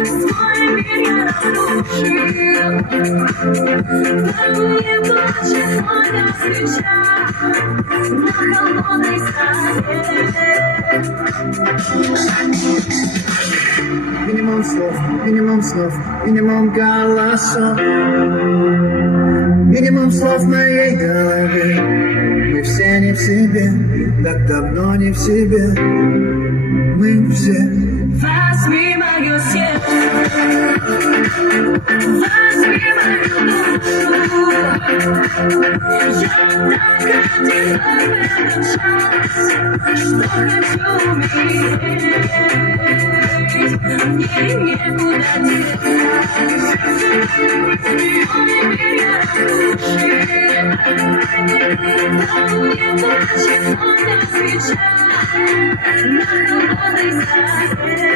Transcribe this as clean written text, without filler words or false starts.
Свой мир я разрушил. Там не плачет моя свеча на холодной столе. Минимум слов, минимум снов, минимум голосов. Минимум слов в моей голове. Мы все не в себе, так давно не в себе. Мы все. Возьми мое сердце, возьми мою душу. Я так одинока в этот час, что хочу умереть. Мне некуда деться. Мой мир я разрушил. Там не плачет моя свеча на холодной столе.